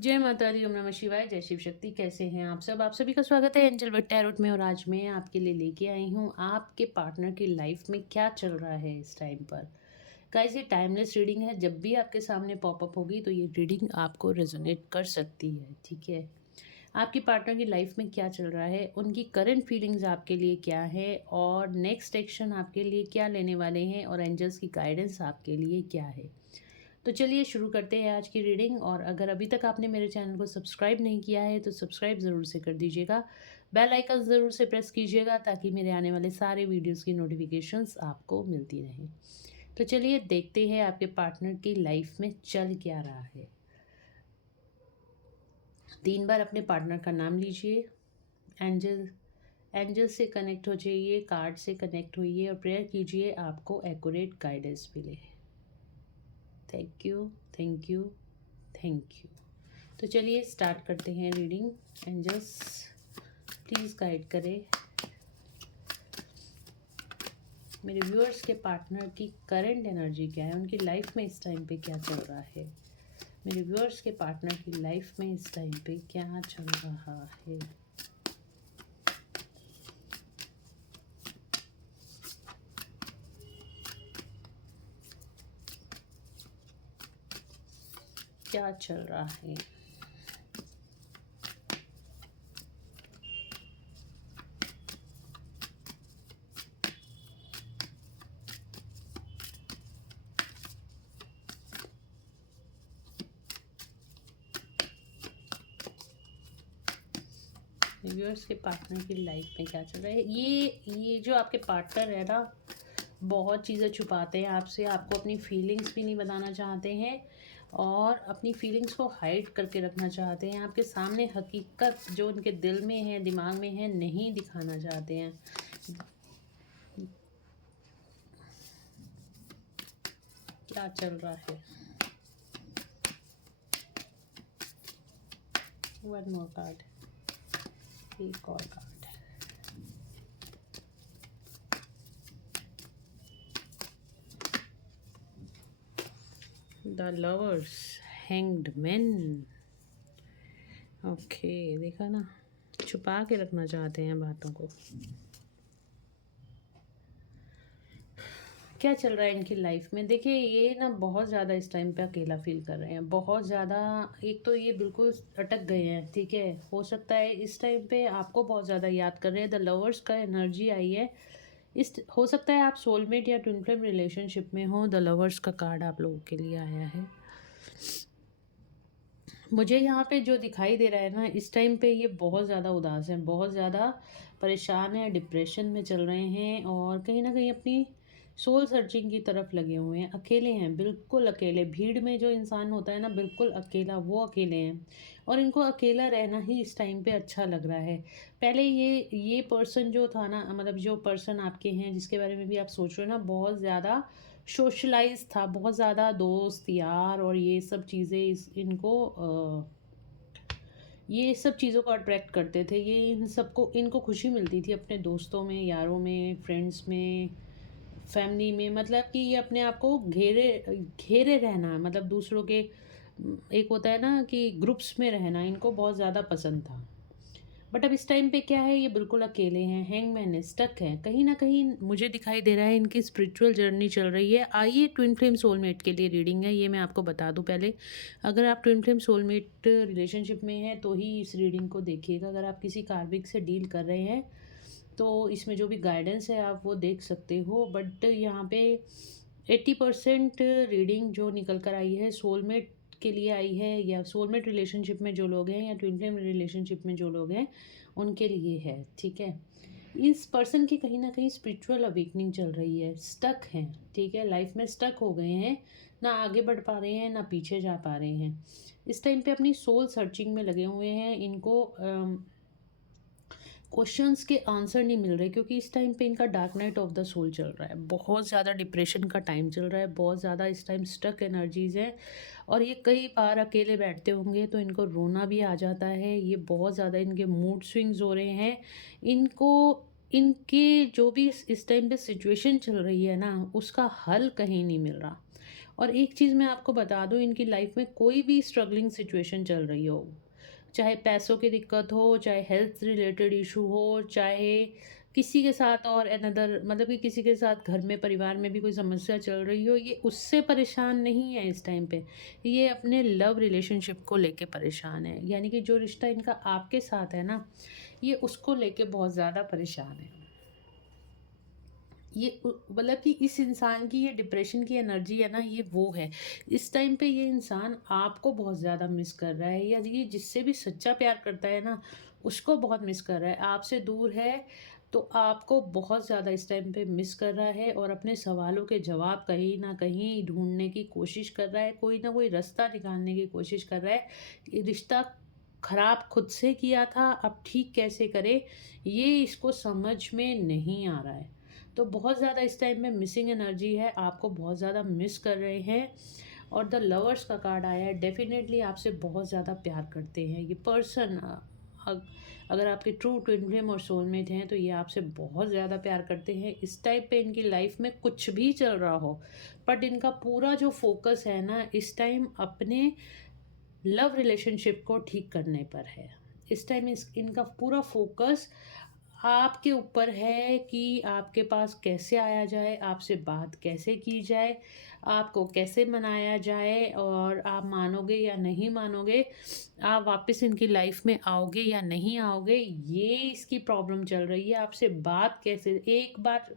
जय माता दी, ओम नमः शिवाय, जय शिव शक्ति। कैसे हैं आप सब? आप सभी का स्वागत है एंजल बट टैरोट में। और आज मैं आपके लिए लेके आई हूँ आपके पार्टनर की लाइफ में क्या चल रहा है इस टाइम पर। गाइस, ये टाइमलेस रीडिंग है। जब भी आपके सामने पॉपअप होगी तो ये रीडिंग आपको रेजोनेट कर सकती है। ठीक है, आपकी पार्टनर की लाइफ में क्या चल रहा है, उनकी करंट फीलिंग्स आपके लिए क्या है, और नेक्स्ट एक्शन आपके लिए क्या लेने वाले हैं, और एंजल्स की गाइडेंस आपके लिए क्या है। तो चलिए शुरू करते हैं आज की रीडिंग। और अगर अभी तक आपने मेरे चैनल को सब्सक्राइब नहीं किया है तो सब्सक्राइब ज़रूर से कर दीजिएगा। बेल आइकन ज़रूर से प्रेस कीजिएगा ताकि मेरे आने वाले सारे वीडियोस की नोटिफिकेशंस आपको मिलती रहें। तो चलिए देखते हैं आपके पार्टनर की लाइफ में चल क्या रहा है। 3 बार अपने पार्टनर का नाम लीजिए। एंजल एंजल से कनेक्ट हो जाइए, कार्ड से कनेक्ट होइए और प्रेयर कीजिए आपको एक्यूरेट गाइडेंस मिले। Thank you, thank you, thank you. तो चलिए स्टार्ट करते हैं रीडिंग। एंजल्स प्लीज़ गाइड करें मेरे व्यूअर्स के पार्टनर की करंट एनर्जी क्या है, उनकी लाइफ में इस टाइम पे क्या चल रहा है। मेरे व्यूअर्स के पार्टनर की लाइफ में इस टाइम पे क्या चल रहा है। क्या चल रहा है। व्यूअर्स के पार्टनर की लाइफ में क्या चल रहा है। ये जो आपके पार्टनर है ना, बहुत चीज़ें छुपाते हैं आपसे, आपको अपनी फीलिंग्स भी नहीं बताना चाहते हैं और अपनी फीलिंग्स को हाइड करके रखना चाहते हैं। आपके सामने हकीकत जो उनके दिल में है, दिमाग में है, नहीं दिखाना चाहते हैं। क्या चल रहा है। वन मोर कार्ड, एक और card. The lovers, hanged man. Okay, देखा ना, छुपा के रखना चाहते हैं बातों को। क्या चल रहा है इनकी लाइफ में। देखिए, ये ना बहुत ज़्यादा इस टाइम पे अकेला फील कर रहे हैं, बहुत ज़्यादा। एक तो ये बिल्कुल अटक गए हैं। ठीक है, हो सकता है इस टाइम पे आपको बहुत ज़्यादा याद कर रहे हैं। द लवर्स का एनर्जी आई है। इस हो सकता है आप सोलमेट या ट्विन फ्लेम रिलेशनशिप में हो। द लवर्स का कार्ड आप लोगों के लिए आया है। मुझे यहाँ पे जो दिखाई दे रहा है ना, इस टाइम पे ये बहुत ज़्यादा उदास हैं, बहुत ज़्यादा परेशान हैं, डिप्रेशन में चल रहे हैं और कहीं ना कहीं अपनी सोल सर्चिंग की तरफ लगे हुए हैं। अकेले हैं, बिल्कुल अकेले। भीड़ में जो इंसान होता है ना, बिल्कुल अकेला, वो अकेले हैं और इनको अकेला रहना ही इस टाइम पे अच्छा लग रहा है। पहले ये पर्सन जो था ना, मतलब जो पर्सन आपके हैं जिसके बारे में भी आप सोच रहे हो ना, बहुत ज़्यादा सोशलाइज था, बहुत ज़्यादा दोस्त यार और ये सब चीज़ें ये सब चीज़ों को अट्रैक्ट करते थे। ये इन सबको इनको खुशी मिलती थी अपने दोस्तों में, यारों में, फ्रेंड्स में, फैमिली में। मतलब कि ये अपने आप को घेरे घेरे रहना, मतलब दूसरों के एक होता है ना कि ग्रुप्स में रहना, इनको बहुत ज़्यादा पसंद था। बट अब इस टाइम पे क्या है, ये बिल्कुल अकेले हैं, हैंगमैन है, स्टक हैं। कहीं ना कहीं मुझे दिखाई दे रहा है इनकी स्पिरिचुअल जर्नी चल रही है। आइए, ट्विन फ्लेम सोलमेट के लिए रीडिंग है, ये मैं आपको बता दूं पहले। अगर आप ट्विन फ्लेम सोलमेट रिलेशनशिप में हैं तो ही इस रीडिंग को देखिएगा। अगर आप किसी कार्मिक से डील कर रहे हैं तो इसमें जो भी गाइडेंस है आप वो देख सकते हो। बट यहाँ पे 80% रीडिंग जो निकल कर आई है सोलमेट के लिए आई है, या सोलमेट रिलेशनशिप में जो लोग हैं या ट्विन फ्लेम रिलेशनशिप में जो लोग हैं उनके लिए है। ठीक है, इस पर्सन की कहीं ना कहीं स्पिरिचुअल अवेकनिंग चल रही है। स्टक हैं, ठीक है, लाइफ में स्टक हो गए हैं, ना आगे बढ़ पा रहे हैं ना पीछे जा पा रहे हैं। इस टाइम पे अपनी सोल सर्चिंग में लगे हुए हैं। इनको क्वेश्चंस के आंसर नहीं मिल रहे क्योंकि इस टाइम पे इनका dark night of the soul चल रहा है। बहुत ज़्यादा डिप्रेशन का टाइम चल रहा है, बहुत ज़्यादा इस टाइम स्टक एनर्जीज है और ये कई बार अकेले बैठते होंगे तो इनको रोना भी आ जाता है। ये बहुत ज़्यादा इनके मूड स्विंग्स हो रहे हैं। इनको इनके जो भी इस टाइम पे सिचुएशन चल रही है ना, उसका हल कहीं नहीं मिल रहा और एक चीज़ मैं आपको बता दूँ, इनकी लाइफ में कोई भी स्ट्रगलिंग सिचुएशन चल रही हो, चाहे पैसों की दिक्कत हो, चाहे हेल्थ रिलेटेड इशू हो, चाहे किसी के साथ और अनदर मतलब कि किसी के साथ घर में परिवार में भी कोई समस्या चल रही हो, ये उससे परेशान नहीं है इस टाइम पे। ये अपने लव रिलेशनशिप को लेके परेशान है। यानी कि जो रिश्ता इनका आपके साथ है ना, ये उसको लेके बहुत ज़्यादा परेशान है। ये मतलब कि इस इंसान की ये डिप्रेशन की एनर्जी है ना, ये वो है। इस टाइम पे ये इंसान आपको बहुत ज़्यादा मिस कर रहा है, या ये जिससे भी सच्चा प्यार करता है ना, उसको बहुत मिस कर रहा है। आपसे दूर है तो आपको बहुत ज़्यादा इस टाइम पे मिस कर रहा है, और अपने सवालों के जवाब कहीं ना कहीं ढूंढने की कोशिश कर रहा है, कोई ना कोई रास्ता निकालने की कोशिश कर रहा है। ये रिश्ता खराब खुद से किया था, अब ठीक कैसे करे, ये इसको समझ में नहीं आ रहा है। तो बहुत ज़्यादा इस टाइम में मिसिंग एनर्जी है, आपको बहुत ज़्यादा मिस कर रहे हैं। और द लवर्स का कार्ड आया है, डेफिनेटली आपसे बहुत ज़्यादा प्यार करते हैं ये पर्सन। अगर आपके ट्रू ट्विन फ्लेम और सोलमेट हैं तो ये आपसे बहुत ज़्यादा प्यार करते हैं। इस टाइप पे इनकी लाइफ में कुछ भी चल रहा हो, बट इनका पूरा जो फोकस है ना इस टाइम अपने लव रिलेशनशिप को ठीक करने पर है। इस टाइम इनका पूरा फोकस आपके ऊपर है कि आपके पास कैसे आया जाए, आपसे बात कैसे की जाए, आपको कैसे मनाया जाए, और आप मानोगे या नहीं मानोगे, आप वापस इनकी लाइफ में आओगे या नहीं आओगे, ये इसकी प्रॉब्लम चल रही है। आपसे बात कैसे, एक बार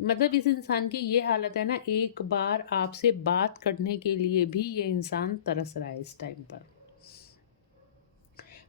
मतलब इस इंसान की ये हालत है ना, एक बार आपसे बात करने के लिए भी ये इंसान तरस रहा है इस टाइम पर।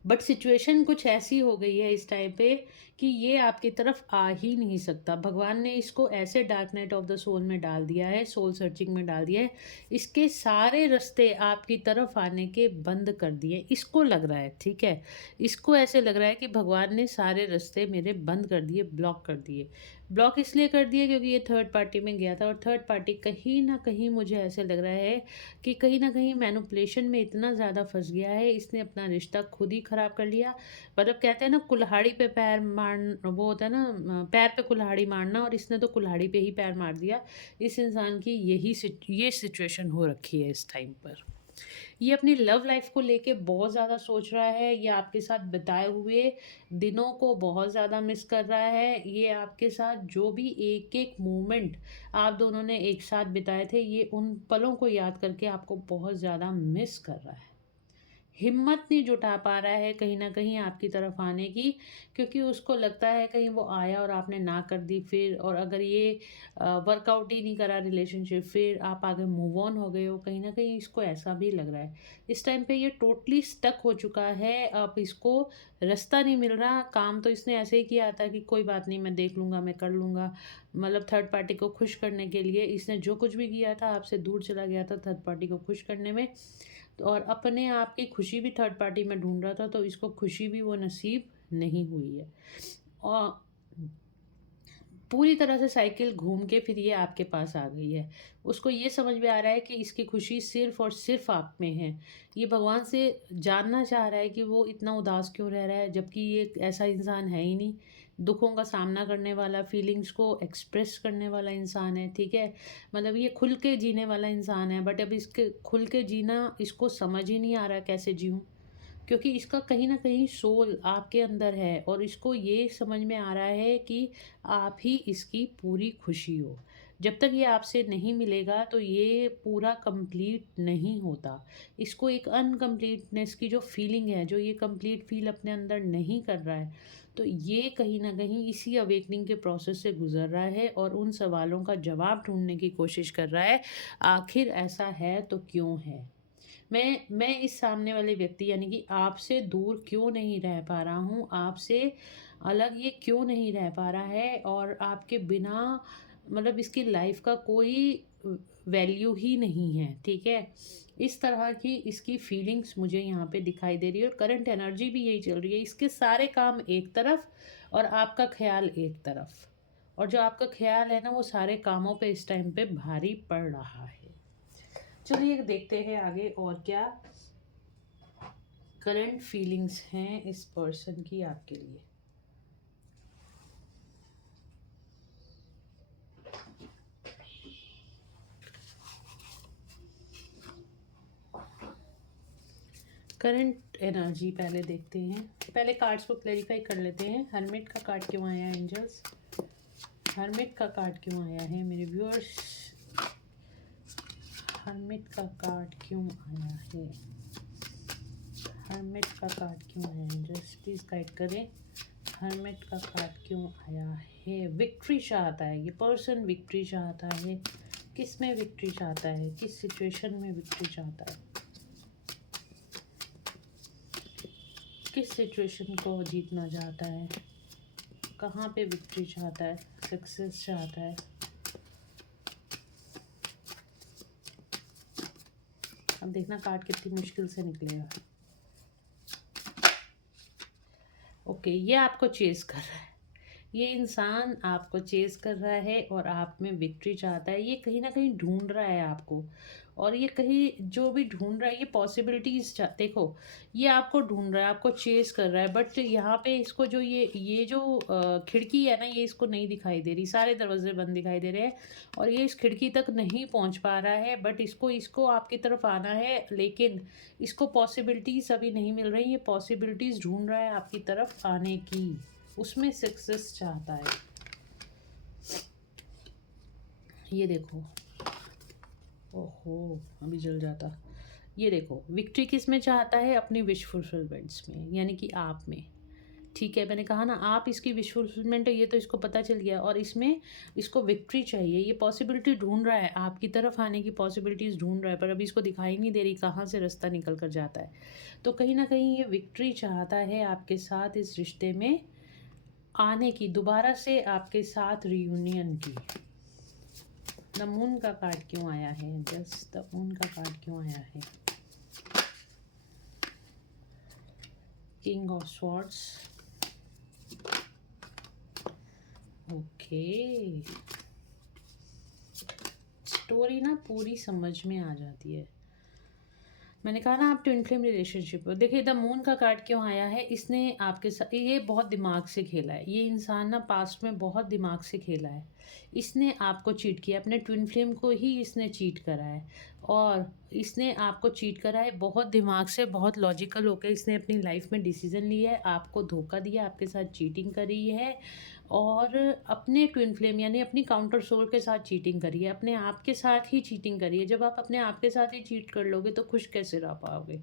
बट सिचुएशन कुछ ऐसी हो गई है इस टाइम पे कि ये आपकी तरफ आ ही नहीं सकता। भगवान ने इसको ऐसे dark night of the soul में डाल दिया है, सोल सर्चिंग में डाल दिया है। इसके सारे रास्ते आपकी तरफ आने के बंद कर दिए, इसको लग रहा है, ठीक है। इसको ऐसे लग रहा है कि भगवान ने सारे रास्ते मेरे बंद कर दिए, ब्लॉक कर दिए। ब्लॉक इसलिए कर दिए क्योंकि ये थर्ड पार्टी में गया था, और थर्ड पार्टी कहीं ना कहीं मुझे ऐसे लग रहा है कि कहीं ना कहीं मैनिपुलेशन में इतना ज़्यादा फंस गया है, इसने अपना रिश्ता खुद ही ख़राब कर लिया। मतलब कहते हैं ना, कुल्हाड़ी पे पैर मार, वो होता है ना, पैर पे कुल्हाड़ी मारना, और इसने तो कुल्हाड़ी पे ही पैर मार दिया। इस इंसान की ये सिचुएशन हो रखी है इस टाइम पर। ये अपनी लव लाइफ को लेके बहुत ज़्यादा सोच रहा है, ये आपके साथ बिताए हुए दिनों को बहुत ज़्यादा मिस कर रहा है। ये आपके साथ जो भी एक एक मोमेंट आप दोनों ने एक साथ बिताए थे, ये उन पलों को याद करके आपको बहुत ज़्यादा मिस कर रहा है। हिम्मत नहीं जुटा पा रहा है कहीं न कहीं आपकी तरफ आने की, क्योंकि उसको लगता है कहीं वो आया और आपने ना कर दी फिर, और अगर ये वर्कआउट ही नहीं करा रिलेशनशिप, फिर आप आगे मूव ऑन हो गए हो, कहीं न कहीं इसको ऐसा भी लग रहा है। इस टाइम पे ये टोटली स्टक हो चुका है, अब इसको रास्ता नहीं मिल रहा। काम तो इसने ऐसे ही किया था कि कोई बात नहीं, मैं देख लूँगा, मैं कर लूँगा। मतलब थर्ड पार्टी को खुश करने के लिए इसने जो कुछ भी किया था, आपसे दूर चला गया था थर्ड पार्टी को खुश करने में। और अपने आप की खुशी भी थर्ड पार्टी में ढूँढ रहा था, तो इसको खुशी भी वो नसीब नहीं हुई है। और पूरी तरह से साइकिल घूम के फिर ये आपके पास आ गई है। उसको ये समझ में आ रहा है कि इसकी खुशी सिर्फ़ और सिर्फ़ आप में है। ये भगवान से जानना चाह रहा है कि वो इतना उदास क्यों रह रहा है, जबकि ये एक ऐसा इंसान है ही नहीं। दुखों का सामना करने वाला, फीलिंग्स को एक्सप्रेस करने वाला इंसान है, ठीक है? मतलब ये खुल के जीने वाला इंसान है, बट अब इसके खुल के जीना इसको समझ ही नहीं आ रहा कैसे जिऊँ। क्योंकि इसका कहीं न कहीं सोल आपके अंदर है, और इसको ये समझ में आ रहा है कि आप ही इसकी पूरी खुशी हो। जब तक ये आपसे नहीं मिलेगा तो ये पूरा कंप्लीट नहीं होता। इसको एक अनकम्प्लीटनेस की जो फीलिंग है, जो ये कंप्लीट फ़ील अपने अंदर नहीं कर रहा है, तो ये कहीं न कहीं इसी अवेकनिंग के प्रोसेस से गुज़र रहा है, और उन सवालों का जवाब ढूँढने की कोशिश कर रहा है, आखिर ऐसा है तो क्यों है? मैं इस सामने वाले व्यक्ति यानी कि आपसे दूर क्यों नहीं रह पा रहा हूँ, आपसे अलग ये क्यों नहीं रह पा रहा है, और आपके बिना मतलब इसकी लाइफ का कोई वैल्यू ही नहीं है, ठीक है? इस तरह की इसकी फीलिंग्स मुझे यहाँ पे दिखाई दे रही है, और करंट एनर्जी भी यही चल रही है। इसके सारे काम एक तरफ और आपका ख़्याल एक तरफ, और जो आपका ख़्याल है ना, वो सारे कामों पे इस टाइम पे भारी पड़ रहा है। चलिए देखते हैं आगे और क्या करंट फीलिंग्स हैं इस पर्सन की आपके लिए। करंट एनर्जी पहले देखते हैं, पहले कार्ड्स को क्लैरिफाई कर लेते हैं। हर्मिट का कार्ड क्यों आया है एंजल्स? हर्मिट का कार्ड क्यों आया है मेरे व्यूअर्स? हर्मिट का कार्ड क्यों आया है? हर्मिट का कार्ड क्यों आया है एंजल्स? प्लीज़ गाइड करें। हर्मिट का कार्ड क्यों आया है? विक्ट्री चाहता है ये पर्सन, विक्ट्री चाहता है। किस में विक्ट्री चाहता है? किस सिचुएशन में विक्ट्री चाहता है? किस सिचुएशन को जीतना चाहता है? कहाँ पे विक्ट्री चाहता है? सक्सेस चाहता है? अब देखना कार्ड कितनी मुश्किल से निकलेगा। ओके, ये आपको चेस कर रहा है, ये इंसान आपको चेस कर रहा है और आप में विक्ट्री चाहता है। ये कहीं ना कहीं ढूंढ रहा है आपको, और ये कहीं जो भी ढूंढ रहा है ये पॉसिबिलिटीज देखो, ये आपको ढूंढ रहा है, आपको चेस कर रहा है। बट यहाँ पे इसको जो ये जो खिड़की है ना, ये इसको नहीं दिखाई दे रही, सारे दरवाजे बंद दिखाई दे रहे हैं और ये इस खिड़की तक नहीं पहुँच पा रहा है। बट इसको इसको आपकी तरफ आना है, लेकिन इसको पॉसिबिलिटीज़ अभी नहीं मिल रही। ये पॉसिबिलिटीज़ ढूंढ रहा है आपकी तरफ आने की, उसमें सक्सेस चाहता है। ये देखो, ओहो अभी जल जाता। ये देखो, विक्ट्री किस में चाहता है? अपनी विश फुलफिलमेंट्स में, यानी कि आप में। ठीक है, मैंने कहा ना आप इसकी विश फुलफिलमेंट है, ये तो इसको पता चल गया। और इसमें इसको विक्ट्री चाहिए, ये पॉसिबिलिटी ढूंढ रहा है, आपकी तरफ आने की पॉसिबिलिटीज़ ढूंढ रहा है, पर अभी इसको दिखाई नहीं दे रही कहाँ से रास्ता निकल कर जाता है। तो कहीं ना कहीं ये विक्ट्री चाहता है आपके साथ इस रिश्ते में आने की, दोबारा से आपके साथ रियूनियन की। द मून का कार्ड क्यों आया है? जस्ट द मून का कार्ड क्यों आया है? King of swords. Okay, story ना पूरी समझ में आ जाती है। मैंने कहा ना आप ट्विन फ्लेम रिलेशनशिप हो। देखिए, द मून का कार्ड क्यों आया है? इसने आपके साथ ये बहुत दिमाग से खेला है। ये इंसान ना पास्ट में बहुत दिमाग से खेला है। इसने आपको चीट किया, अपने ट्विन फ्लेम को ही इसने चीट करा है। और इसने आपको चीट करा है बहुत दिमाग से, बहुत लॉजिकल होकर इसने अपनी लाइफ में डिसीजन लिया है, आपको धोखा दिया, आपके साथ चीटिंग करी है। और अपने ट्विन फ्लेम यानी अपनी काउंटर सोल के साथ चीटिंग करी है, अपने आप के साथ ही चीटिंग करी है। जब आप अपने आप के साथ ही चीट कर लोगे तो खुश कैसे रह पाओगे?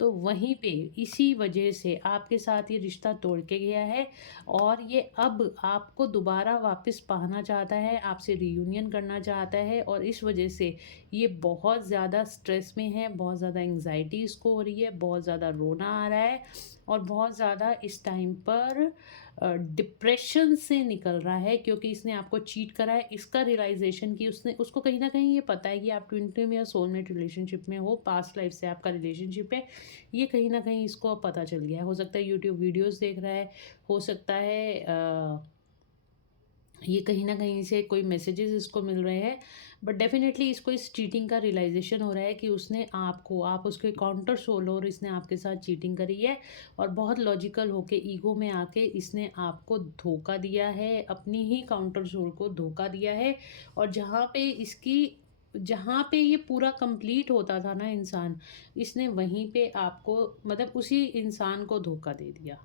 तो वहीं पे इसी वजह से आपके साथ ये रिश्ता तोड़ के गया है, और ये अब आपको दोबारा वापस पाना चाहता है, आपसे रियूनियन करना चाहता है। और इस वजह से ये बहुत ज़्यादा स्ट्रेस में है, बहुत ज़्यादा एंग्जाइटी इसको हो रही है, बहुत ज़्यादा रोना आ रहा है, और बहुत ज़्यादा इस टाइम पर डिप्रेशन से निकल रहा है, क्योंकि इसने आपको चीट करा है। इसका रियलाइजेशन कि उसको कहीं ना कहीं ये पता है कि आप ट्विन फ्लेम या सोलमेट रिलेशनशिप में हो, पास्ट लाइफ से आपका रिलेशनशिप है। ये कहीं ना कहीं इसको पता चल गया है। हो सकता है यूट्यूब वीडियोस देख रहा है, हो सकता है ये कहीं ना कहीं से कोई मैसेजेस इसको मिल रहे हैं। बट डेफिनेटली इसको इस चीटिंग का रियलाइजेशन हो रहा है कि उसने आपको, आप उसके काउंटर सोल हो और इसने आपके साथ चीटिंग करी है। और बहुत लॉजिकल होके ईगो में आके इसने आपको धोखा दिया है, अपनी ही काउंटर सोल को धोखा दिया है। और जहाँ पे ये पूरा कंप्लीट होता था ना इंसान, इसने वहीं पे आपको, मतलब उसी इंसान को धोखा दे दिया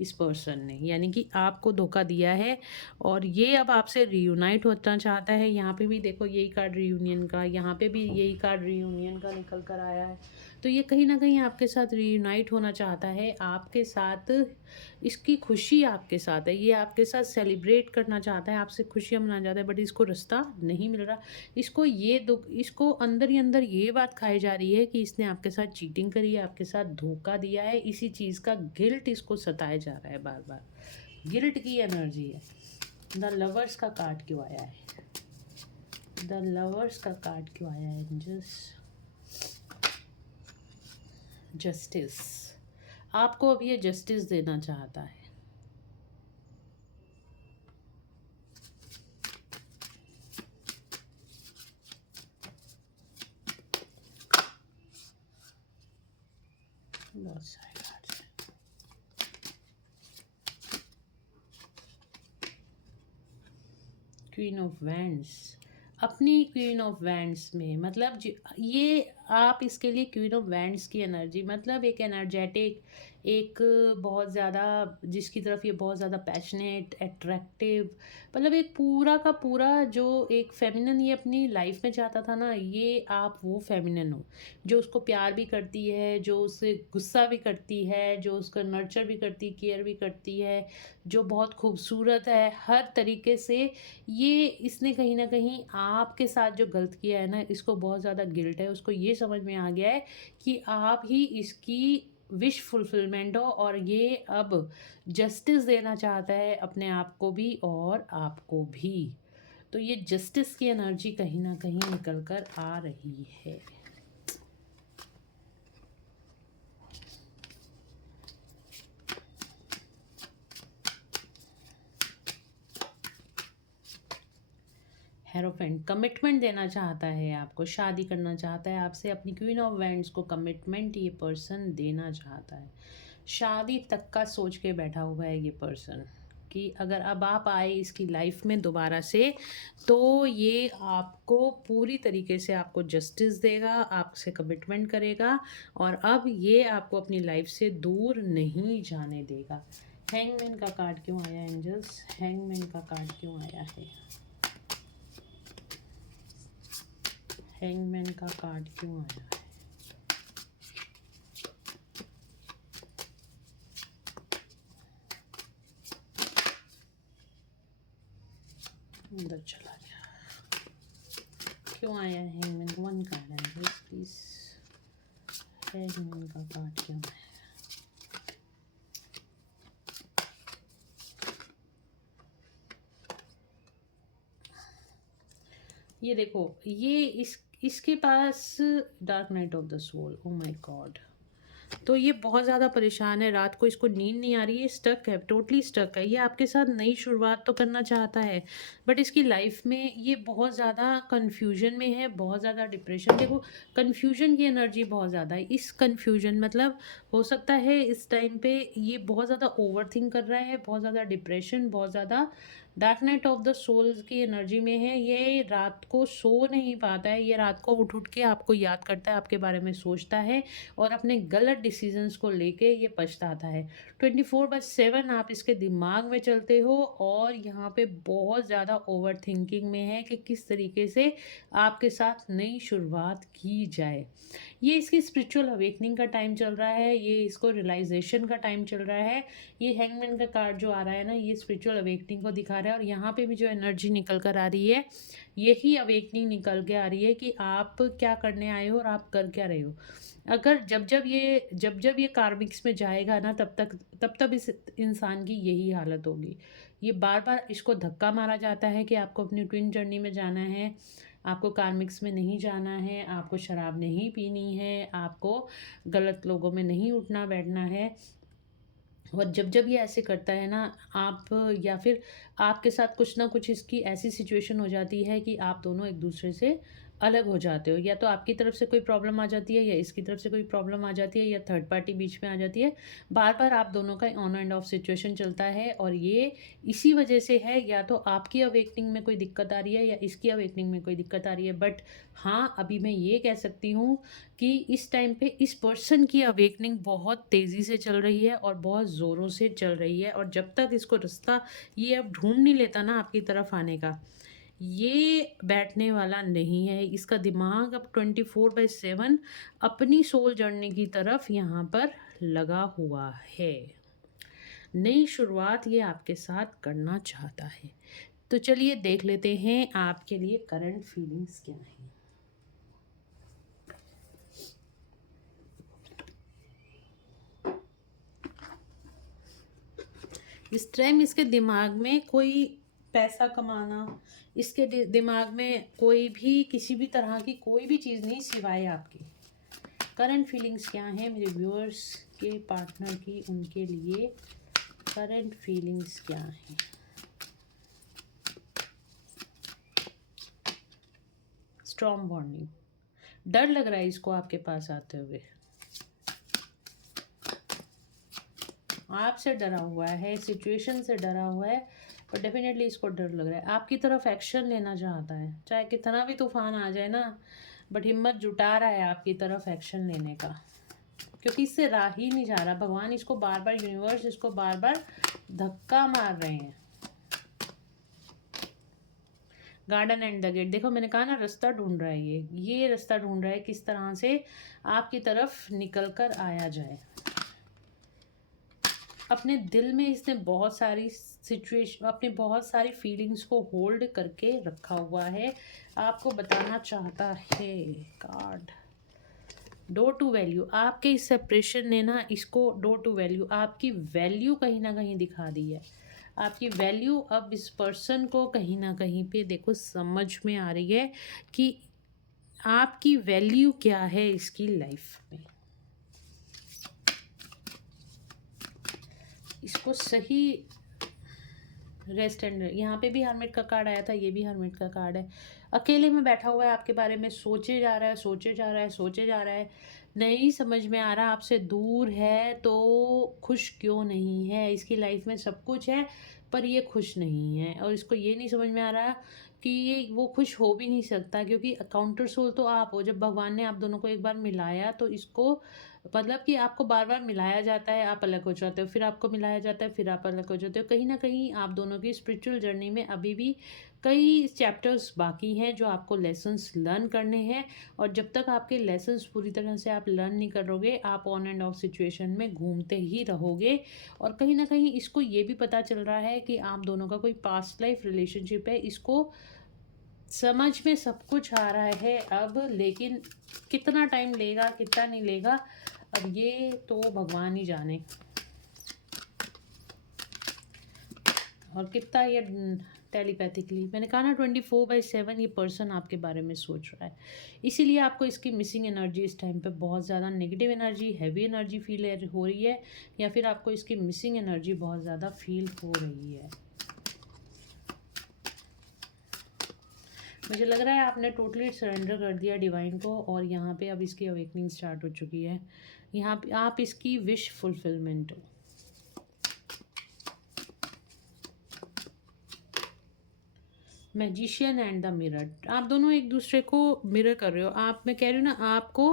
इस पर्सन ने, यानी कि आपको धोखा दिया है। और ये अब आपसे रियूनाइट होना चाहता है। यहाँ पे भी देखो यही कार्ड रियूनियन का, यहाँ पे भी यही कार्ड रियूनियन का निकल कर आया है। तो ये कहीं ना कहीं आपके साथ रियूनाइट होना चाहता है, आपके साथ इसकी खुशी आपके साथ है, ये आपके साथ सेलिब्रेट करना चाहता है, आपसे खुशियाँ मनाना चाहता है। बट इसको रास्ता नहीं मिल रहा। इसको ये दुख, इसको अंदर ही अंदर ये बात खाई जा रही है कि इसने आपके साथ चीटिंग करी है, आपके साथ धोखा दिया है। इसी चीज़ का गिल्ट इसको सताया जा रहा है बार बार, गिल्ट की एनर्जी है। द लवर्स का कार्ड क्यों आया है? द लवर्स का कार्ड क्यों आया है? जस्टिस, आपको अब ये जस्टिस देना चाहता है। बहुत सारे कार्ड्स हैं। क्वीन ऑफ वैंड्स, अपनी क्वीन ऑफ वैंड्स में, मतलब ये आप इसके लिए क्वीन ऑफ वैंड्स की एनर्जी, मतलब एक एनर्जेटिक, एक बहुत ज़्यादा, जिसकी तरफ ये बहुत ज़्यादा पैशनेट, अट्रैक्टिव, मतलब एक पूरा का पूरा जो एक फेमिनिन ये अपनी लाइफ में चाहता था ना, ये आप वो फेमिनिन हो जो उसको प्यार भी करती है, जो उसे गुस्सा भी करती है, जो उसका नर्चर भी करती, केयर भी करती है, जो बहुत खूबसूरत है हर तरीके से। ये इसने कहीं न कहीं आपके साथ जो गलत किया है ना, इसको बहुत ज़्यादा गिल्ट है। उसको ये समझ में आ गया है कि आप ही इसकी विश फुलफिलमेंट हो, और ये अब जस्टिस देना चाहता है अपने आप को भी और आपको भी। तो ये जस्टिस की एनर्जी कहीं न कहीं निकल कर आ रही है। हेरोफेंट कमिटमेंट देना चाहता है आपको, शादी करना चाहता है आपसे, अपनी क्वीन ऑफ वैंड्स को कमिटमेंट ये पर्सन देना चाहता है। शादी तक का सोच के बैठा हुआ है ये पर्सन, कि अगर अब आप आए इसकी लाइफ में दोबारा से, तो ये आपको पूरी तरीके से आपको जस्टिस देगा, आपसे कमिटमेंट करेगा, और अब ये आपको अपनी लाइफ से दूर नहीं जाने देगा। हैंगमैन का कार्ड क्यों आया एंजल्स? हैंगमैन का कार्ड क्यों आया है? हैंगमैन का कार्ड क्यों आया है? अंदर चला गया। क्यों आया है हैंगमैन? वन कार्ड है प्लीज। हैंगमैन का कार्ड क्यों आया? ये देखो, ये इसके पास dark night of the soul, oh my god. तो ये बहुत ज़्यादा परेशान है, रात को इसको नींद नहीं आ रही है, स्टक है, टोटली स्टक है। ये आपके साथ नई शुरुआत तो करना चाहता है, बट इसकी लाइफ में ये बहुत ज़्यादा कन्फ्यूजन में है, बहुत ज़्यादा डिप्रेशन। देखो, कन्फ्यूजन की एनर्जी बहुत ज़्यादा है। इस कन्फ्यूजन मतलब हो सकता है इस टाइम पे ये बहुत ज़्यादा ओवर थिंक कर रहा है, बहुत ज़्यादा डिप्रेशन, बहुत ज़्यादा dark night of the souls की एनर्जी में है। ये रात को सो नहीं पाता है, ये रात को उठ उठ के आपको याद करता है, आपके बारे में सोचता है, और अपने गलत डिसीजंस को लेके ये पछताता है। 24/7 आप इसके दिमाग में चलते हो, और यहाँ पे बहुत ज़्यादा ओवर थिंकिंग में है कि किस तरीके से आपके साथ नई शुरुआत की जाए। ये इसकी स्पिरिचुअल अवेकनिंग का टाइम चल रहा है, ये इसको रियलाइजेशन का टाइम चल रहा है। ये हैंगमैन का कार्ड जो आ रहा है ना, ये स्पिरिचुअल अवेकनिंग को दिखा रहा है, और यहाँ पे भी जो एनर्जी निकल कर आ रही है, यही अवेकनिंग निकल के आ रही है कि आप क्या करने आए हो और आप कर क्या रहे हो। अगर जब जब ये कार्मिक्स में जाएगा ना, तब इस इंसान की यही हालत होगी। ये बार बार इसको धक्का मारा जाता है कि आपको अपनी ट्विन जर्नी में जाना है, आपको कार्मिक्स में नहीं जाना है, आपको शराब नहीं पीनी है, आपको गलत लोगों में नहीं उठना बैठना है। और जब जब ये ऐसे करता है ना, आप, या फिर आपके साथ कुछ ना कुछ इसकी ऐसी सिचुएशन हो जाती है कि आप दोनों एक दूसरे से अलग हो जाते हो, या तो आपकी तरफ से कोई प्रॉब्लम आ जाती है, या इसकी तरफ से कोई प्रॉब्लम आ जाती है, या थर्ड पार्टी बीच में आ जाती है। बार बार आप दोनों का ऑन एंड ऑफ सिचुएशन चलता है, और ये इसी वजह से है, या तो आपकी अवेकनिंग में कोई दिक्कत आ रही है, या इसकी अवेकनिंग में कोई दिक्कत आ रही है। बट हाँ, अभी मैं ये कह सकती हूँ कि इस टाइम पे इस पर्सन की अवेकनिंग बहुत तेज़ी से चल रही है, और बहुत ज़ोरों से चल रही है, और जब तक इसको रास्ता ये अब ढूंढ नहीं लेता ना आपकी तरफ आने का, ये बैठने वाला नहीं है। इसका दिमाग अब 24/7 अपनी सोल जर्नी की तरफ यहाँ पर लगा हुआ है। नई शुरुआत ये आपके साथ करना चाहता है। तो चलिए देख लेते हैं आपके लिए करंट फीलिंग्स क्या हैं। इस टाइम इसके दिमाग में कोई पैसा कमाना, इसके दिमाग में कोई भी किसी भी तरह की कोई भी चीज़ नहीं सिवाय आपकी। करंट फीलिंग्स क्या हैं मेरे व्यूअर्स के पार्टनर की, उनके लिए करंट फीलिंग्स क्या हैं? स्ट्रॉन्ग बॉन्डिंग, डर लग रहा है इसको आपके पास आते हुए, आपसे डरा हुआ है, सिचुएशन से डरा हुआ है, पर डेफिनेटली इसको डर लग रहा है, आपकी तरफ एक्शन लेना चाहता है, चाहे कितना भी तूफान आ जाए ना, बट हिम्मत जुटा रहा है आपकी तरफ एक्शन लेने का, क्योंकि इससे राह ही नहीं जा रहा। भगवान इसको बार बार, यूनिवर्स इसको बार बार धक्का मार रहे हैं। गार्डन एंड द गेट, देखो मैंने कहा ना, रास्ता ढूंढ रहा है, ये रास्ता ढूंढ रहा है किस तरह से आपकी तरफ निकल कर आया जाए। अपने दिल में इसने बहुत सारी सिचुएशन, अपनी बहुत सारी फीलिंग्स को होल्ड करके रखा हुआ है, आपको बताना चाहता है। कार्ड डोर टू वैल्यू, आपके इस सेपरेशन ने ना इसको डोर टू वैल्यू, आपकी वैल्यू कहीं ना कहीं दिखा दी है। आपकी वैल्यू अब इस पर्सन को कहीं ना कहीं पे देखो समझ में आ रही है कि आपकी वैल्यू क्या है इसकी लाइफ में। इसको सही रेस्ट एंड, यहाँ पे भी हर्मिट का कार्ड आया था, ये भी हर्मिट का कार्ड है। अकेले में बैठा हुआ है, आपके बारे में सोचे जा रहा है, सोचे जा रहा है, सोचे जा रहा है, नहीं समझ में आ रहा, आपसे दूर है तो खुश क्यों नहीं है। इसकी लाइफ में सब कुछ है पर ये खुश नहीं है, और इसको ये नहीं समझ में आ रहा कि ये वो खुश हो भी नहीं सकता, क्योंकि काउंटर सोल तो आप हो। जब भगवान ने आप दोनों को एक बार मिलाया तो इसको मतलब कि आपको बार बार मिलाया जाता है, आप अलग हो जाते हो, फिर आपको मिलाया जाता है, फिर आप अलग हो जाते हो। कहीं ना कहीं आप दोनों की स्पिरिचुअल जर्नी में अभी भी कई चैप्टर्स बाकी हैं जो आपको लेसन्स लर्न करने हैं, और जब तक आपके लेसन्स पूरी तरह से आप लर्न नहीं करोगे, आप ऑन एंड ऑफ सिचुएशन में घूमते ही रहोगे। और कहीं ना कहीं इसको ये भी पता चल रहा है कि आप दोनों का कोई पास्ट लाइफ रिलेशनशिप है, इसको समझ में सब कुछ आ रहा है अब, लेकिन कितना टाइम लेगा, कितना नहीं लेगा, अब ये तो भगवान ही जाने। और कितना ये टेलीपैथिकली, मैंने कहा ना 24/7 ये पर्सन आपके बारे में सोच रहा है, इसीलिए आपको इसकी मिसिंग एनर्जी इस टाइम पे बहुत ज़्यादा negative energy, heavy energy feel हो रही है, या फिर आपको इसकी मिसिंग एनर्जी बहुत ज़्यादा फील हो रही है। मुझे लग रहा है आपने टोटली सरेंडर कर दिया डिवाइन को, और यहाँ पे अब इसकी अवेकनिंग स्टार्ट हो चुकी है। यहाँ पे आप इसकी विश फुलफिलमेंट हो। मैजिशियन एंड द मिरर, आप दोनों एक दूसरे को मिरर कर रहे हो। आप, मैं कह रही हूँ ना आपको,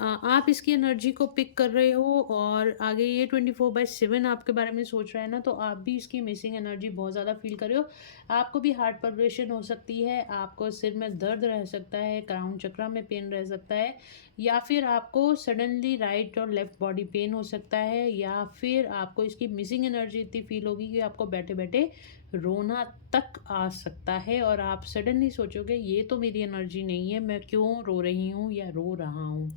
आप इसकी एनर्जी को पिक कर रहे हो, और आगे ये 24/7 आपके बारे में सोच रहा है ना, तो आप भी इसकी मिसिंग एनर्जी बहुत ज़्यादा फील कर रहे हो। आपको भी हार्ट पल्पेशन हो सकती है, आपको सिर में दर्द रह सकता है, क्राउन चक्रा में पेन रह सकता है, या फिर आपको सडनली राइट और लेफ्ट बॉडी पेन हो सकता है, या फिर आपको इसकी मिसिंग एनर्जी इतनी फील होगी कि आपको बैठे बैठे रोना तक आ सकता है, और आप सडनली सोचोगे ये तो मेरी एनर्जी नहीं है, मैं क्यों रो रही हूँ या रो रहा हूँ।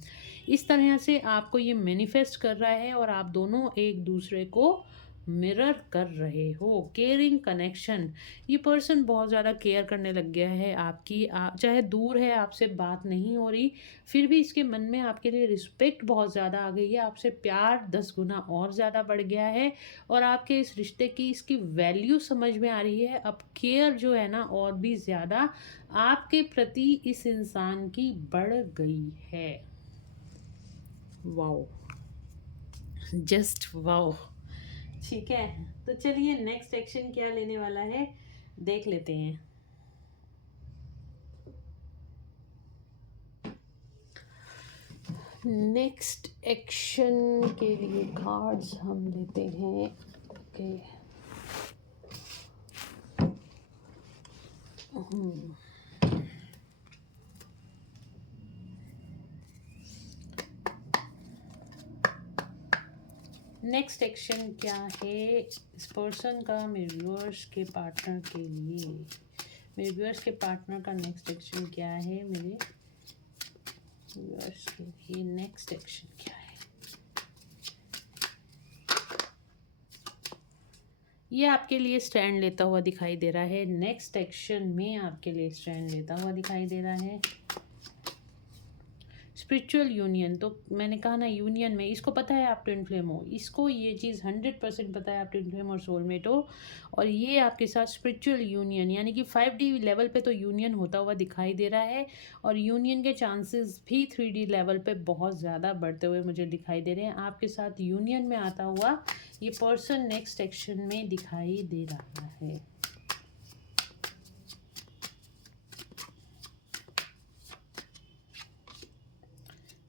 इस तरह से आपको ये मैनिफेस्ट कर रहा है, और आप दोनों एक दूसरे को मिरर कर रहे हो। केयरिंग कनेक्शन, ये पर्सन बहुत ज़्यादा केयर करने लग गया है आपकी, चाहे दूर है, आपसे बात नहीं हो रही, फिर भी इसके मन में आपके लिए रिस्पेक्ट बहुत ज़्यादा आ गई है, आपसे प्यार 10 गुना और ज़्यादा बढ़ गया है, और आपके इस रिश्ते की इसकी वैल्यू समझ में आ रही है। अब केयर जो है ना और भी ज़्यादा आपके प्रति इस इंसान की बढ़ गई है। Wow, just wow. ठीक है, तो चलिए नेक्स्ट एक्शन क्या लेने वाला है देख लेते हैं। नेक्स्ट एक्शन के लिए कार्ड्स हम लेते हैं। ओके, नेक्स्ट एक्शन क्या है इस पर्सन का मेरे व्यूअर्स के पार्टनर के लिए। मेरे व्यूअर्स के पार्टनर का नेक्स्ट एक्शन क्या है, मेरे व्यूअर्स के लिए नेक्स्ट एक्शन क्या है। ये आपके लिए स्टैंड लेता हुआ दिखाई दे रहा है, नेक्स्ट एक्शन में आपके लिए स्टैंड लेता हुआ दिखाई दे रहा है। स्पिरिचुअल यूनियन, तो मैंने कहा ना यूनियन में इसको पता है आप ट्विन फ्लेम हो, इसको ये चीज़ 100% पता है आप ट्विन फ्लेम और सोलमेट हो, और ये आपके साथ स्पिरिचुअल यूनियन यानी कि 5D लेवल पे तो यूनियन होता हुआ दिखाई दे रहा है, और यूनियन के चांसेस भी 3D लेवल पे बहुत ज़्यादा बढ़ते हुए मुझे दिखाई दे रहे हैं। आपके साथ यूनियन में आता हुआ ये पर्सन नेक्स्ट एक्शन में दिखाई दे रहा है।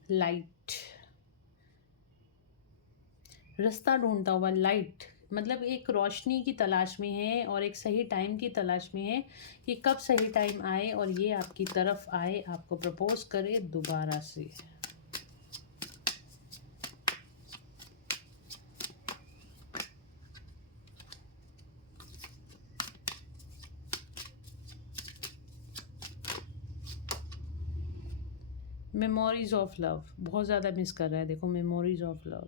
लाइट, रास्ता ढूंढता हुआ, लाइट मतलब एक रोशनी की तलाश में है और एक सही टाइम की तलाश में है कि कब सही टाइम आए और ये आपकी तरफ आए, आपको प्रपोज करे दोबारा से। मेमोरीज ऑफ लव बहुत ज़्यादा मिस कर रहा है, देखो मेमोरीज ऑफ लव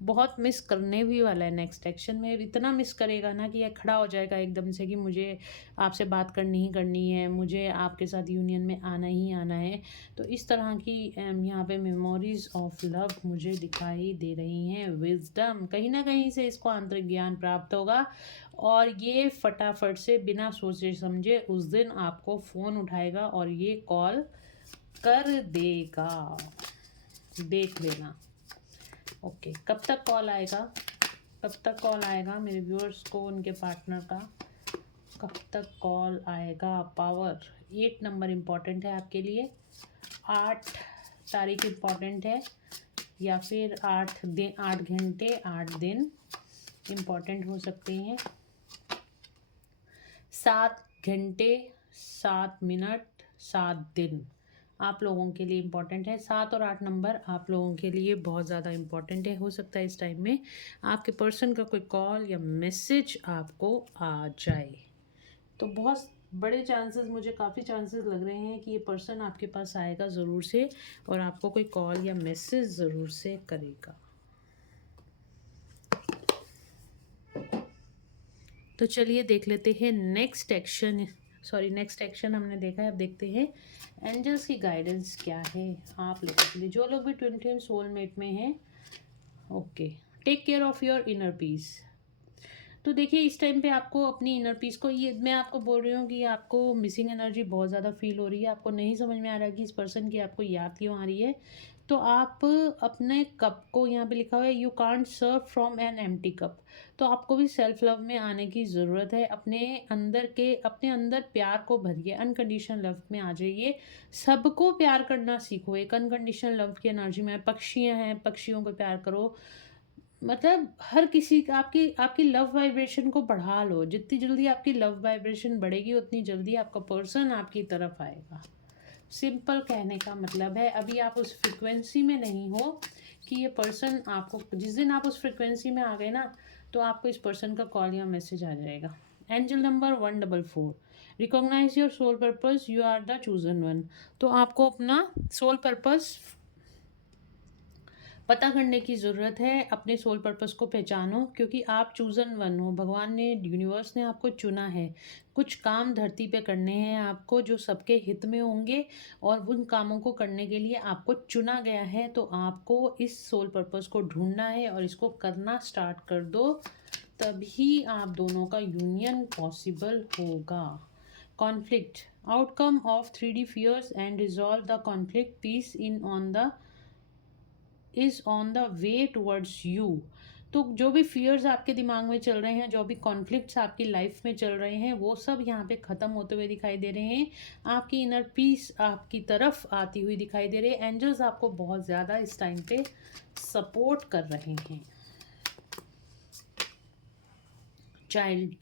बहुत मिस करने भी वाला है। नेक्स्ट एक्शन में इतना मिस करेगा ना कि यह खड़ा हो जाएगा एकदम से कि मुझे आपसे बात करनी ही करनी है, मुझे आपके साथ यूनियन में आना ही आना है। तो इस तरह की यहाँ पे मेमोरीज ऑफ लव मुझे दिखाई दे रही हैं। विजडम, कहीं ना कहीं से इसको आंतरिक ज्ञान प्राप्त होगा और ये फटाफट से बिना सोचे समझे उस दिन आपको फ़ोन उठाएगा और ये कॉल कर देगा, देख लेना। ओके, कब तक कॉल आएगा, कब तक कॉल आएगा मेरे व्यूअर्स को उनके पार्टनर का, कब तक कॉल आएगा। पावर 8 नंबर इम्पॉर्टेंट है आपके लिए, 8 तारीख इम्पॉर्टेंट है, या फिर 8 दिन, 8 घंटे 8 दिन इम्पॉर्टेंट हो सकते हैं। 7 घंटे 7 मिनट 7 दिन आप लोगों के लिए इम्पॉर्टेंट है। 7 और 8 नंबर आप लोगों के लिए बहुत ज़्यादा इम्पॉर्टेंट है। हो सकता है इस टाइम में आपके पर्सन का कोई कॉल या मैसेज आपको आ जाए। तो बहुत बड़े चांसेस, मुझे काफ़ी चांसेस लग रहे हैं कि ये पर्सन आपके पास आएगा ज़रूर से और आपको कोई कॉल या मैसेज ज़रूर से करेगा। तो चलिए देख लेते हैं नेक्स्ट एक्शन। नेक्स्ट एक्शन हमने देखा है, अब देखते हैं एंजल्स की गाइडेंस क्या है आप लोगों के लिए, जो लोग भी ट्विन फ्लेम सोलमेट में हैं। Okay, take care of your inner peace. तो देखिए इस टाइम पे आपको अपनी इनर पीस को, ये मैं आपको बोल रही हूँ कि आपको मिसिंग एनर्जी बहुत ज़्यादा फील हो रही है, आपको नहीं समझ में आ रहा कि इस पर्सन की आपको याद क्यों आ रही है। तो आप अपने कप को, यहाँ पे लिखा हुआ है you can't serve from an empty cup, तो आपको भी सेल्फ लव में आने की ज़रूरत है। अपने अंदर प्यार को भरिए, अनकंडीशनल लव में आ जाइए, सबको प्यार करना सीखो। एक अनकंडीशनल लव की एनर्जी में, पक्षियाँ हैं, पक्षियों को प्यार करो, मतलब हर किसी का, आपकी आपकी लव वाइब्रेशन को बढ़ा लो। जितनी जल्दी आपकी लव वाइब्रेशन बढ़ेगी उतनी जल्दी आपका पर्सन आपकी तरफ आएगा। सिंपल कहने का मतलब है, अभी आप उस फ्रिक्वेंसी में नहीं हो कि ये पर्सन आपको, जिस दिन आप उस फ्रिक्वेंसी में आ गए ना तो आपको इस पर्सन का कॉल या मैसेज आ जाएगा। Angel number 144, recognize your soul purpose, you are the chosen one. तो आपको अपना सोल पर्पस पता करने की ज़रूरत है, अपने सोल पर्पस को पहचानो, क्योंकि आप चूज़न वन हो। भगवान ने, यूनिवर्स ने आपको चुना है। कुछ काम धरती पे करने हैं आपको जो सबके हित में होंगे, और उन कामों को करने के लिए आपको चुना गया है। तो आपको इस सोल पर्पस को ढूंढना है और इसको करना स्टार्ट कर दो, तभी आप दोनों का यूनियन पॉसिबल होगा। Conflict, outcome of 3D fears and resolve the conflict, peace in on the is on the way towards you. तो जो भी फियर्स आपके दिमाग में चल रहे हैं, जो भी कॉन्फ्लिक्ट्स आपकी लाइफ में चल रहे हैं, वो सब यहाँ पे ख़त्म होते हुए दिखाई दे रहे हैं। आपकी इनर पीस आपकी तरफ आती हुई दिखाई दे रही है। एंजल्स आपको बहुत ज़्यादा इस टाइम पे सपोर्ट कर रहे हैं। Child,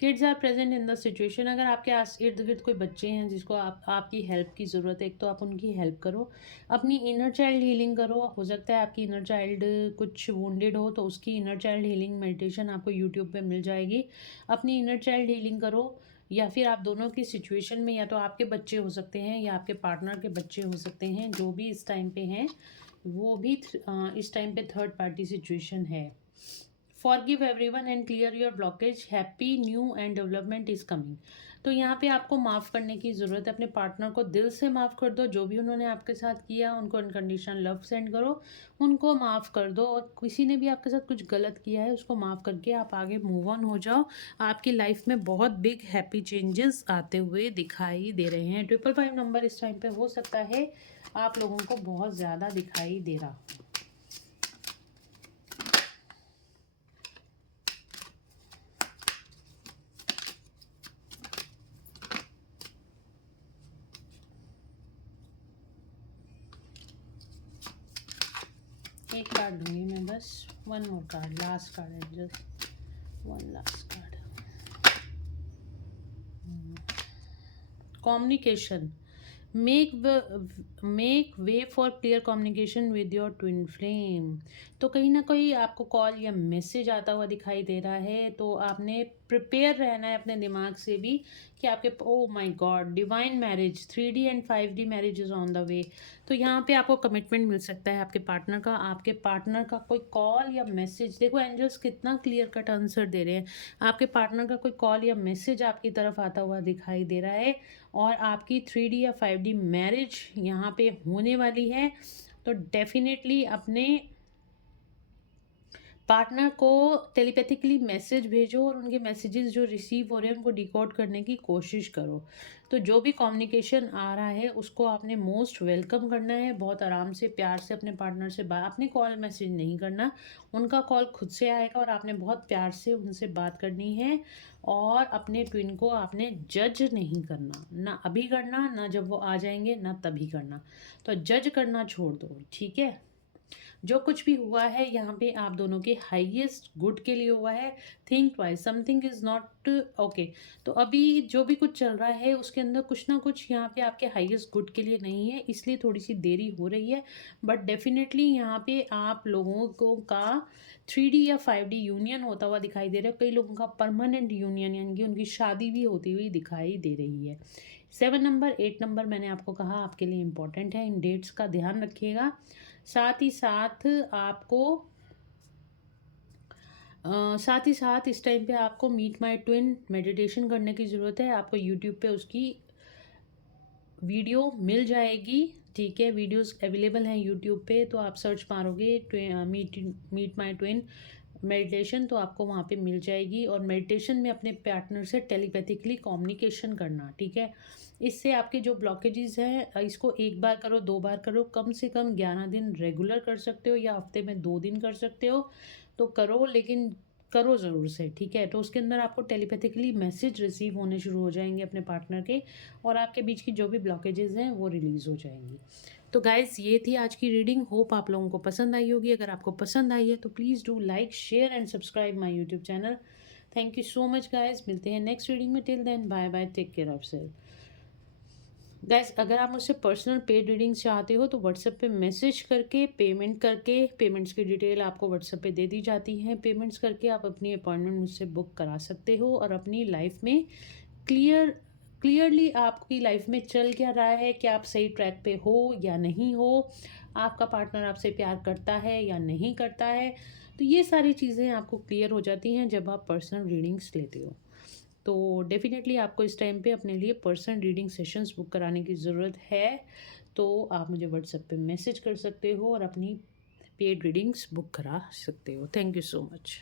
kids are present in the situation. अगर आपके आस इर्द गिर्द कोई बच्चे हैं जिसको आपकी हेल्प की ज़रूरत है, एक तो आप उनकी हेल्प करो, अपनी इनर चाइल्ड हीलिंग करो। हो सकता है आपकी इनर चाइल्ड कुछ वुंडेड हो तो उसकी इनर चाइल्ड हीलिंग मेडिटेशन आपको यूट्यूब पे मिल जाएगी। अपनी इनर चाइल्ड हीलिंग करो, या फिर आप दोनों की सिचुएशन में, या तो आपके बच्चे हो सकते हैं या आपके पार्टनर के बच्चे हो सकते हैं, जो भी इस टाइम पे हैं वो भी इस टाइम पे थर्ड पार्टी सिचुएशन है। Forgive everyone and clear your blockage, happy new and development is coming. तो यहाँ पे आपको माफ़ करने की ज़रूरत है। अपने पार्टनर को दिल से माफ़ कर दो, जो भी उन्होंने आपके साथ किया उनको अनकंडीशनल लव सेंड करो, उनको माफ़ कर दो। और किसी ने भी आपके साथ कुछ गलत किया है उसको माफ़ करके आप आगे मूव ऑन हो जाओ। आपकी लाइफ में बहुत बिग हैप्पी चेंजेस आते हुए दिखाई दे रहे हैं। 555 नंबर इस टाइम पे हो सकता है आप लोगों को बहुत ज़्यादा दिखाई दे रहा। कार्ड दूंगी मैं, बस one more card, last card है, just one last card. Communication, make way for clear communication with your twin flame. तो कहीं ना कहीं आपको कॉल या मैसेज आता हुआ दिखाई दे रहा है, तो आपने प्रिपेयर रहना है अपने दिमाग से भी कि आपके, ओ my God, divine marriage, 3D and 5D marriage is on the वे। तो यहाँ पे आपको कमिटमेंट मिल सकता है आपके पार्टनर का कोई कॉल या मैसेज। देखो एंजल्स कितना क्लियर कट आंसर दे रहे हैं। आपके पार्टनर का कोई कॉल या मैसेज आपकी तरफ आता हुआ दिखाई दे रहा है, और आपकी 3D या 5D मैरिज यहाँ पे होने वाली है। तो डेफिनेटली अपने पार्टनर को टेलीपैथिकली मैसेज भेजो, और उनके मैसेजेस जो रिसीव हो रहे हैं उनको डिकोड करने की कोशिश करो। तो जो भी कम्युनिकेशन आ रहा है उसको आपने मोस्ट वेलकम करना है, बहुत आराम से प्यार से अपने पार्टनर से बात, आपने कॉल मैसेज नहीं करना, उनका कॉल खुद से आएगा और आपने बहुत प्यार से उनसे बात करनी है। और अपने ट्विन को आपने जज नहीं करना, ना अभी करना, ना जब वो आ जाएंगे, ना तभी करना। तो जज करना छोड़ दो, ठीक है। जो कुछ भी हुआ है यहाँ पे आप दोनों के हाईएस्ट गुड के लिए हुआ है। Think twice, something is not okay. तो अभी जो भी कुछ चल रहा है उसके अंदर कुछ ना कुछ यहाँ पे आपके हाईएस्ट गुड के लिए नहीं है, इसलिए थोड़ी सी देरी हो रही है। बट डेफिनेटली यहाँ पे आप लोगों को का 3D या 5D यूनियन होता हुआ दिखाई दे रहा है। कई लोगों का परमानेंट यूनियन, यानी कि उनकी शादी भी होती हुई दिखाई दे रही है। 7 नंबर, 8 नंबर मैंने आपको कहा आपके लिए इम्पोर्टेंट है, इन डेट्स का ध्यान रखिएगा। साथ ही साथ आपको साथ ही साथ इस टाइम पे आपको मीट माय ट्विन मेडिटेशन करने की ज़रूरत है। आपको यूट्यूब पे उसकी वीडियो मिल जाएगी, ठीक है। वीडियोस अवेलेबल हैं यूट्यूब पे, तो आप सर्च मारोगे मीट माय ट्विन मेडिटेशन, तो आपको वहाँ पे मिल जाएगी। और मेडिटेशन में अपने पार्टनर से टेलीपैथिकली कम्युनिकेशन करना, ठीक है। इससे आपके जो ब्लॉकेजेस हैं, इसको एक बार करो, 2 बार करो, कम से कम 11 दिन रेगुलर कर सकते हो, या हफ्ते में 2 दिन कर सकते हो, तो करो, लेकिन करो ज़रूर से, ठीक है। तो उसके अंदर आपको टेलीपैथिकली मैसेज रिसीव होने शुरू हो जाएंगे अपने पार्टनर के, और आपके बीच की जो भी ब्लॉकेजेस हैं वो रिलीज़ हो जाएंगी। तो गाइज़ ये थी आज की रीडिंग, होप आप लोगों को पसंद आई होगी। अगर आपको पसंद आई है तो please do like, share and subscribe my YouTube channel. Thank you so much guys, मिलते हैं नेक्स्ट रीडिंग में। Till then bye bye, take care of self. Guys अगर आप मुझसे पर्सनल पेड रीडिंग्स चाहते हो तो व्हाट्सएप पे मैसेज करके पेमेंट करके, पेमेंट्स की डिटेल आपको व्हाट्सएप पे दे दी जाती है, पेमेंट्स करके आप अपनी अपॉइंटमेंट मुझसे बुक करा सकते हो, और अपनी लाइफ में क्लियरली आपकी लाइफ में चल क्या रहा है, क्या आप सही ट्रैक पे हो या नहीं हो, आपका पार्टनर आपसे प्यार करता है या नहीं करता है, तो ये सारी चीज़ें आपको क्लियर हो जाती हैं जब आप पर्सनल रीडिंग्स लेते हो। तो डेफ़िनेटली आपको इस टाइम पे अपने लिए पर्सनल रीडिंग सेशंस बुक कराने की ज़रूरत है। तो आप मुझे व्हाट्सएप पे मैसेज कर सकते हो और अपनी पेड रीडिंग्स बुक करा सकते हो। Thank you so much.